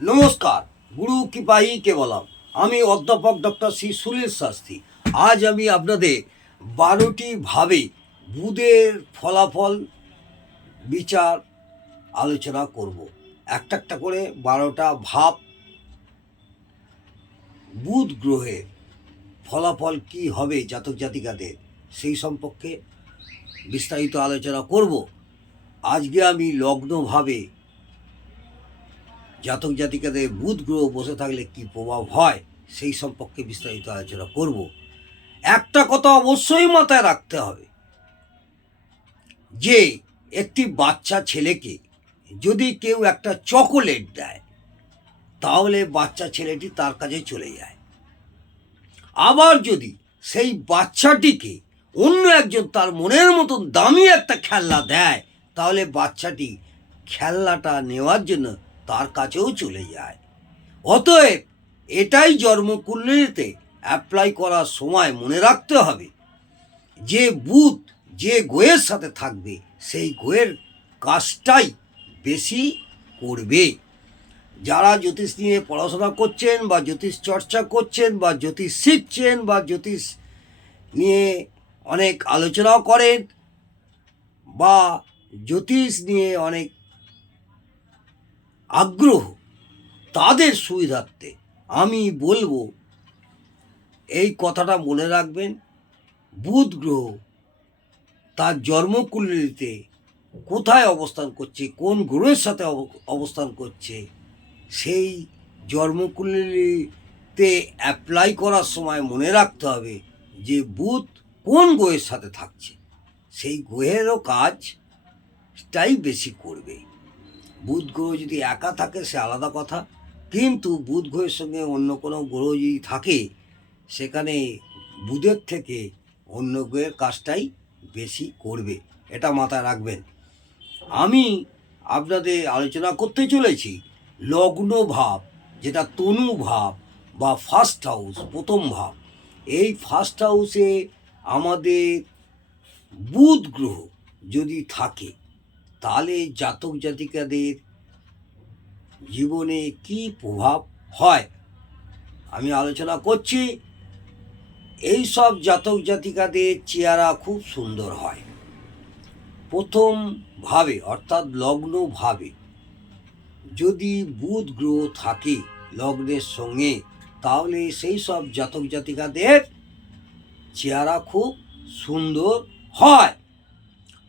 নমস্কার, গুরু কৃপাই কেবলম। আমি অধ্যাপক ডক্টর শ্রী সুনীল শাস্ত্রী। আজ আমি আপনাদের 12টি ভাবে বুধের ফলাফল বিচার আলোচনা করব। একটা একটা করে 12টা ভাব বুধ গ্রহের ফলাফল কি হবে জাতক জাতিকাদের সেই সম্পর্কে বিস্তারিত আলোচনা করব। আজকে আমি লগ্নভাবে জাতক জাতিকাদের বুধ গ্রহ বসে থাকলে কি প্রভাব হয় সেই সম্পর্কে বিস্তারিত আলোচনা করব। একটা কথা অবশ্যই মাথায় রাখতে হবে যে একটি বাচ্চা ছেলেকে যদি কেউ একটা চকোলেট দেয় তাহলে বাচ্চা ছেলেটি তার কাছে চলে যায়। আবার যদি সেই বাচ্চাটিকে অন্য একজন তার মনের মতন দামি একটা খেলনা দেয় তাহলে বাচ্চাটি খেলনাটা নেওয়ার জন্য তার কাছেও চলে যায়। অতএব এটাই জন্মকুণ্ডলিতে অ্যাপ্লাই করার সময় মনে রাখতে হবে যে বুধ যে গ্রহের সাথে থাকবে সেই গ্রহের কাজটাই বেশি করবে। যারা জ্যোতিষ নিয়ে পড়াশোনা করছেন বা জ্যোতিষ চর্চা করছেন বা জ্যোতিষ শিখছেন বা জ্যোতিষ নিয়ে অনেক আলোচনাও করেন বা জ্যোতিষ নিয়ে অনেক আগ্রহ, তাদের সুবিধার্থে আমি বলবো এই কথাটা মনে রাখবেন। বুধ গ্রহ তার জন্মকুণ্ডলিতে কোথায় অবস্থান করছে, কোন গ্রহের সাথে অবস্থান করছে, সেই জন্মকুণ্ডলিতে অ্যাপ্লাই করার সময় মনে রাখতে হবে যে বুধ কোন গ্রহের সাথে থাকছে, সেই গ্রহেরও কাজটাই বেশি করবে। বুধ গ্রহ যদি একা থাকে সে আলাদা কথা, কিন্তু বুধ গ্রহের সঙ্গে অন্য কোনো গ্রহ যদি থাকে সেখানে বুধের থেকে অন্য গ্রহের কাজটাই বেশি করবে, এটা মাথায় রাখবেন। আমি আপনাদের আলোচনা করতে চলেছি লগ্ন ভাব, যেটা তনু ভাব বা ফার্স্ট হাউস, প্রথম ভাব। এই ফার্স্ট হাউসে আমাদের বুধ গ্রহ যদি থাকে তাহলে জাতক জাতিকাদের জীবনে কি প্রভাব হয় আমি আলোচনা করছি। এই সব জাতক জাতিকাদের চেহারা খুব সুন্দর হয়। প্রথম ভাবে অর্থাৎ লগ্ন ভাবে যদি বুধ গ্রহ থাকে লগ্নের সঙ্গে তাহলে সেই সব জাতক জাতিকাদের চেহারা খুব সুন্দর হয়।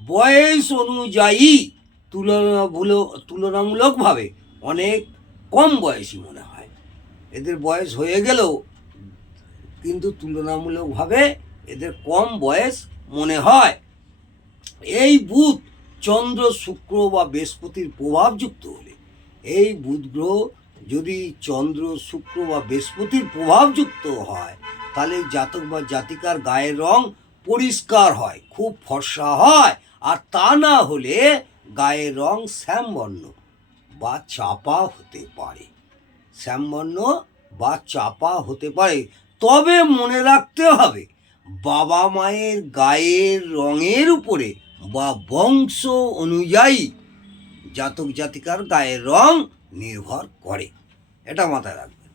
বয়স অনুযায়ী তুলনামূলকভাবে অনেক কম বয়সী মনে হয়। এদের বয়স হয়ে গেলেও কিন্তু তুলনামূলকভাবে এদের কম বয়স মনে হয়। এই বুধ চন্দ্র শুক্র বা বৃহস্পতির প্রভাবযুক্ত হলে, এই বুধ গ্রহ যদি চন্দ্র শুক্র বা বৃহস্পতির প্রভাবযুক্ত হয় তাহলে জাতক বা জাতিকার গায়ের রং পরিষ্কার হয়, খুব ফর্সা হয়। আর তা না হলে গায়ের রং শ্যামবর্ণ বা চাপা হতে পারে, শ্যামবর্ণ বা চাপা হতে পারে। তবে মনে রাখতে হবে বাবা মায়ের গায়ের রঙের উপরে বা বংশ অনুযায়ী জাতক জাতিকার গায়ের রং নির্ভর করে, এটা মাথায় রাখবেন।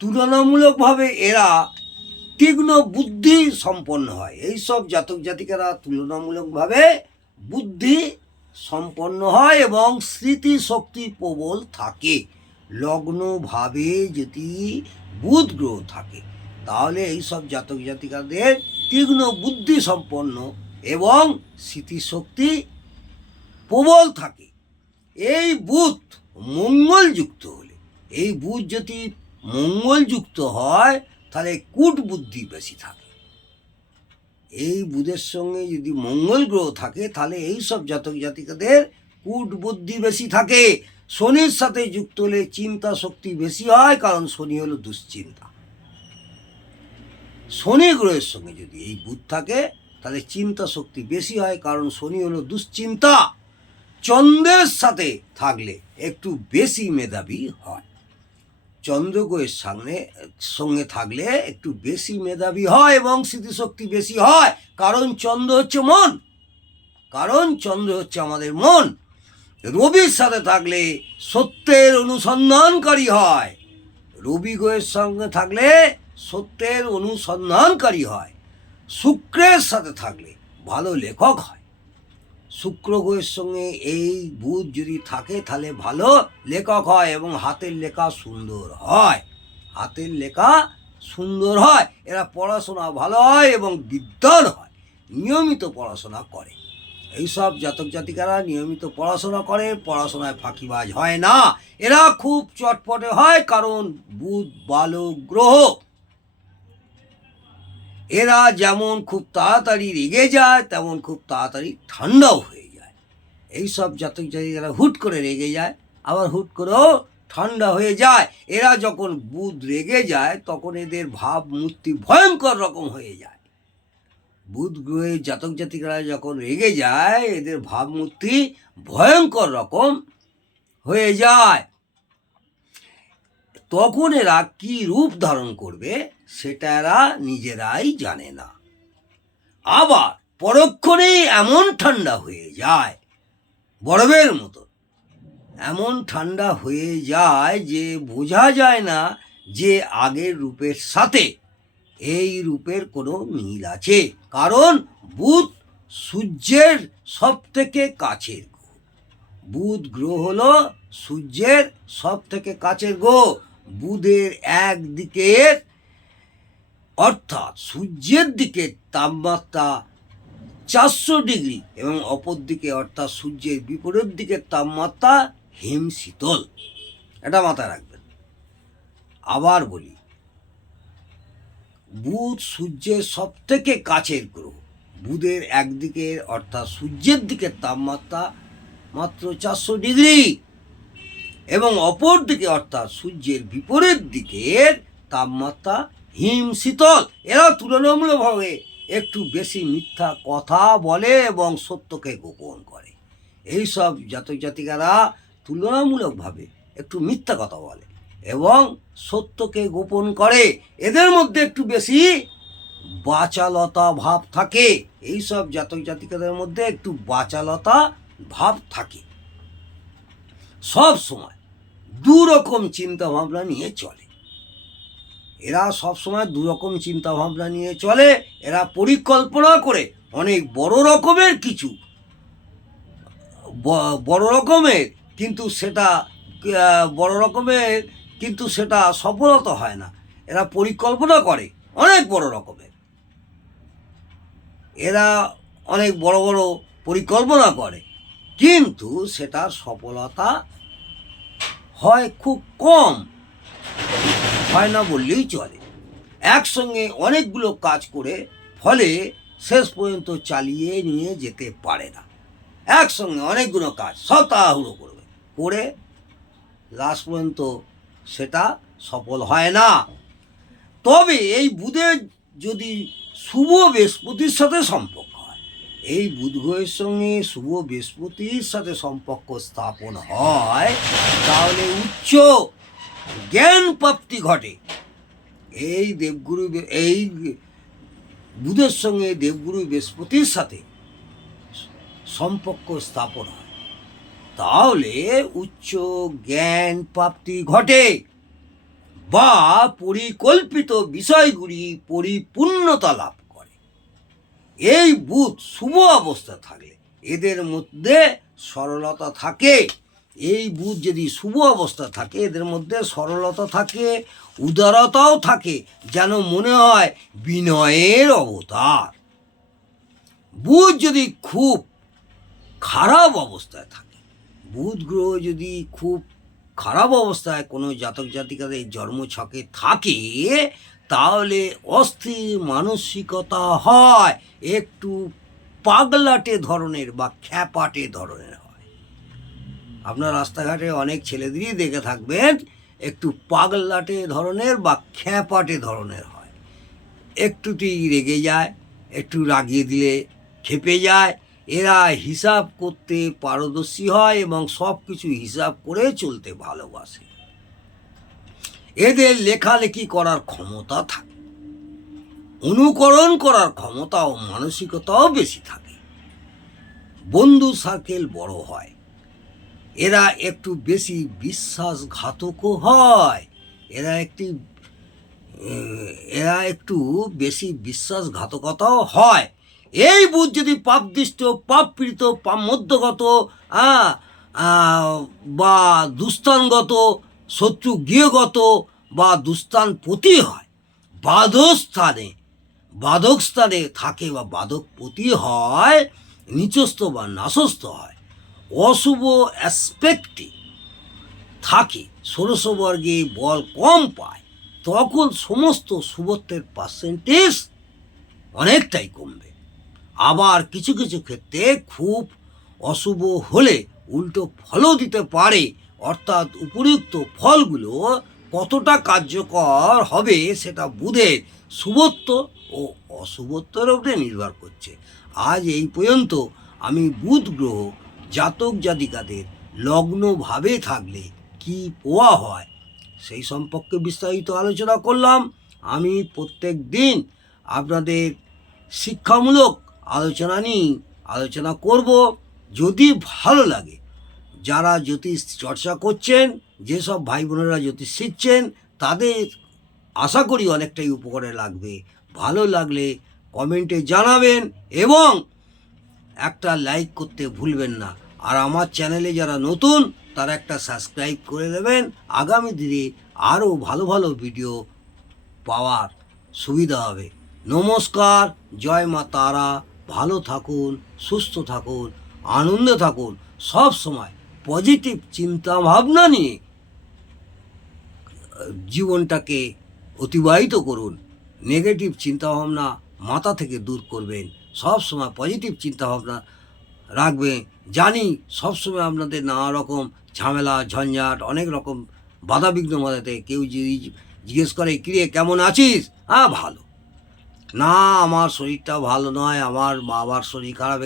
তুলনামূলকভাবে এরা তীক্ষ্ণ বুদ্ধি সম্পন্ন হয়। এইসব জাতক জাতিকারা তুলনামূলকভাবে বুদ্ধি সম্পন্ন হয় এবং স্মৃতিশক্তি প্রবল থাকে। লগ্নভাবে যদি বুধ গ্রহ থাকে তাহলে এইসব জাতক জাতিকাদের তীক্ষ্ণ বুদ্ধি সম্পন্ন এবং স্মৃতিশক্তি প্রবল থাকে। এই বুধ মঙ্গলযুক্ত হলে, এই বুধ যদি মঙ্গলযুক্ত হয় তাহলে কূট বুদ্ধি বেশি থাকে। এই বুধের সঙ্গে যদি মঙ্গল গ্রহ থাকে তাহলে এই সব জাতক জাতিকাদের কূট বুদ্ধি বেশি থাকে। শনির সাথে যুক্ত হলে চিন্তা শক্তি বেশি হয়, কারণ শনি হলো দুশ্চিন্তা। শনি গ্রহের সঙ্গে যদি এই বুধ থাকে তাহলে চিন্তা শক্তি বেশি হয়, কারণ শনি হলো দুশ্চিন্তা। চন্দ্রের সাথে থাকলে একটু বেশি মেধাবী হয়। চন্দ্রগ্রহের সঙ্গে থাকলে একটু বেশি মেধাবী হয় এবং স্মৃতিশক্তি বেশি হয়, কারণ চন্দ্র হচ্ছে মন, কারণ চন্দ্র হচ্ছে আমাদের মন। রবির সাথে থাকলে সত্যের অনুসন্ধানকারী হয়, রবি গ্রহের সঙ্গে থাকলে সত্যের অনুসন্ধানকারী হয়। শুক্রের সাথে থাকলে ভালো লেখক হয়। শুক্র গ্রহের সঙ্গে এই বুধ যদি থাকে তাহলে ভালো লেখক হয় এবং হাতের লেখা সুন্দর হয়, হাতের লেখা সুন্দর হয়। এরা পড়াশোনা ভালো হয় এবং বিদ্বান হয়, নিয়মিত পড়াশোনা করে। এইসব জাতক জাতিকারা নিয়মিত পড়াশোনা করে, পড়াশোনায় ফাঁকিবাজ হয় না। এরা খুব চটপটে হয়, কারণ বুধ ভালো গ্রহ। এরা যেমন খুব তাড়াতাড়ি রেগে যায়, তেমন খুব তাড়াতাড়ি ঠান্ডাও হয়ে যায়। এইসব জাতক জাতিকারা হুট করে রেগে যায়, আবার হুট করেও ঠান্ডা হয়ে যায়। এরা যখন বুধ রেগে যায় তখন এদের ভাবমূর্তি ভয়ঙ্কর রকম হয়ে যায়। বুধ গ্রহের জাতক জাতিকারা যখন রেগে যায় এদের ভাবমূর্তি ভয়ঙ্কর রকম হয়ে যায়। তখন এরা কি রূপ ধারণ করবে সেটা এরা নিজেরাই জানে না। আবার পরক্ষণেই এমন ঠান্ডা হয়ে যায়, বরফের মতো এমন ঠান্ডা হয়ে যায় যে বোঝা যায় না যে আগের রূপের সাথে এই রূপের কোনো মিল আছে। কারণ বুধ সূর্যের সব থেকে কাছের গ্রহ। বুধ গ্রহ হলো সূর্যের সব থেকে কাছের গ্রহ। বুধের একদিকের অর্থাৎ সূর্যের দিকে তাপমাত্রা 400 ডিগ্রি এবং অপর দিকে অর্থাৎ সূর্যের বিপরীত দিকের তাপমাত্রা হিমশীতল। এটা মাথায় রাখবেন। আবার বলি, বুধ সূর্যের সব থেকে কাছের গ্রহ। বুধের একদিকের অর্থাৎ সূর্যের দিকের তাপমাত্রা মাত্র 400 ডিগ্রি এবং অপর দিকে অর্থাৎ সূর্যের বিপরীত দিকের তাপমাত্রা হিমশীতল। এরা তুলনামূলকভাবে একটু বেশি মিথ্যা কথা বলে এবং সত্যকে গোপন করে। এইসব জাতক জাতিকারা তুলনামূলকভাবে একটু মিথ্যা কথা বলে এবং সত্যকে গোপন করে। এদের মধ্যে একটু বেশি বাচালতা ভাব থাকে। এইসব জাতক জাতিকাদের মধ্যে একটু বাচালতা ভাব থাকে। সব সময় দু রকম চিন্তা ভাবনা নিয়ে চলে। এরা সব সময় দু রকম চিন্তা ভাবনা নিয়ে চলে। এরা পরিকল্পনা করে অনেক বড় রকমের কিছু বড় রকমের কিন্তু সেটা বড় রকমের কিন্তু সেটা সফলতা হয় না। এরা পরিকল্পনা করে অনেক বড় রকমের, এরা অনেক বড় বড় পরিকল্পনা করে, কিন্তু সেটার সফলতা হয় খুব কম, হয় না বললেই চলে। একসঙ্গে অনেকগুলো কাজ করে ফলে শেষ পর্যন্ত চালিয়ে নিয়ে যেতে পারে না। একসঙ্গে অনেকগুলো কাজ সব তাড়াহুড়ো করবে, করে লাস্ট পর্যন্ত সেটা সফল হয় না। তবে এই বুধের যদি শুভ বৃহস্পতির সাথে সম্পর্ক হয়, এই বুধ গ্রহের সঙ্গে শুভ বৃহস্পতির সাথে সম্পর্ক স্থাপন হয়, তাহলে উচ্চ জ্ঞান প্রাপ্তি ঘটে। এই দেবগুরু এই বুধের সঙ্গে দেবগুরু বৃহস্পতির সাথে সম্পর্ক স্থাপন হয়, তাহলে উচ্চ জ্ঞান প্রাপ্তি ঘটে বা পরিকল্পিত বিষয়গুলি পরিপূর্ণতা লাভ করে। এই বুধ শুভ অবস্থা থাকলে এদের মধ্যে সরলতা থাকে। এই বুধ যদি শুভ অবস্থা থাকে এদের মধ্যে সরলতা থাকে, উদারতাও থাকে, যেন মনে হয় বিনয়ের অবতার। বুধ যদি খুব খারাপ অবস্থায় থাকে, বুধ গ্রহ যদি খুব খারাপ অবস্থায় কোনো জাতক জাতিকাদের জন্মছকে থাকে, তাহলে অস্থির মানসিকতা হয়, একটু পাগলাটে ধরনের বা খ্যাপাটে ধরনের হয়। আপনার রাস্তাঘাটে অনেক ছেলেদেরই দেখে থাকবেন একটু পাগলাটে ধরনের বা খ্যাপাটে ধরনের হয়। একটুতেই রেগে যায়, একটু রাগিয়ে দিলে খেপে যায়। এরা হিসাব করতে পারদর্শী হয় এবং সব কিছু হিসাব করে চলতে ভালোবাসে। এদের লেখালেখি করার ক্ষমতা থাকে, অনুকরণ করার ক্ষমতা ও মানসিকতাও বেশি থাকে। বন্ধু সার্কেল বড় হয়, এরা একটু বেশি বিশ্বাসঘাতকও হয়। এরা একটু বেশি বিশ্বাসঘাতকতাও হয়। এই বুধ যদি পাপদৃষ্ট, পাপপীড়িত, পাপ মধ্যগত বা দুস্থানগত, শত্রু গৃহগত বা দুস্থানপতি হয়, বাদক স্থানে থাকে বা বাদকপতি হয়, নিচস্থ বা নাশস্থ হয়, অশুভ অ্যাসপেক্টে থাকে, ষোড়শ বর্গে বল কম পায়, তখন সমস্ত শুভত্বের পার্সেন্টেজ অনেকটাই কমবে। আবার কিছু কিছু ক্ষেত্রে খুব অশুভ হলে উল্টো ফলও দিতে পারে। অর্থাৎ উপযুক্ত ফলগুলো কতটা কার্যকর হবে সেটা বুধের শুভত্ব ও অশুভত্বের উপরে নির্ভর করছে। আজ এই পর্যন্ত আমি বুধ গ্রহ জাতক জাতিকাদের লগ্নভাবে থাকলে কি পোয়া হয় সেই সম্পর্কে বিস্তারিত আলোচনা করলাম। আমি প্রত্যেক দিন আপনাদের শিক্ষামূলক আলোচনা নিয়ে আলোচনা করব। যদি ভালো লাগে, যারা জ্যোতিষ চর্চা করছেন, যেসব ভাই বোনেরা জ্যোতিষ শিখছেন, তাদের আশা করি অনেকটাই উপকারে লাগবে। ভালো লাগলে কমেন্টে জানাবেন এবং একটা লাইক করতে ভুলবেন না। আর আমার চ্যানেলে যারা নতুন তারা একটা সাবস্ক্রাইব করে দেবেন। আগামী দিনে আরও ভালো ভালো ভিডিও পাওয়ার সুবিধা হবে। নমস্কার, জয় মা তারা। ভালো থাকুন, সুস্থ থাকুন, আনন্দে থাকুন, সব সময় পজিটিভ চিন্তা ভাবনা নিয়ে জীবনটাকে অতিবাহিত করুন। নেগেটিভ চিন্তাভাবনা মাথা থেকে দূর করবেন, সব সময় পজিটিভ চিন্তাভাবনা রাখবেন। জানি সবসময় আপনাদের নানা রকম ঝামেলা ঝঞ্ঝাট, অনেক রকম বাধাবিঘ্ন বাধাতে কেউ যদি জিজ্ঞেস করে কিরে কেমন আছিস, ভালো না, আমার শরীরটা ভালো নয়, আমার বাবার শরীর খারাপ,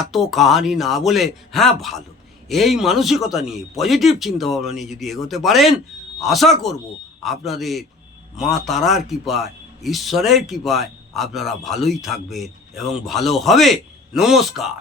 এত কাহানি না বলে ভালো। এই মানসিকতা নিয়ে পজিটিভ চিন্তাভাবনা নিয়ে যদি এগোতে পারেন, আশা করব আপনাদের মা তারার কৃপায়, ঈশ্বরের কৃপায় আপনারা ভালোই থাকবেন এবং ভালো হবে। নমস্কার।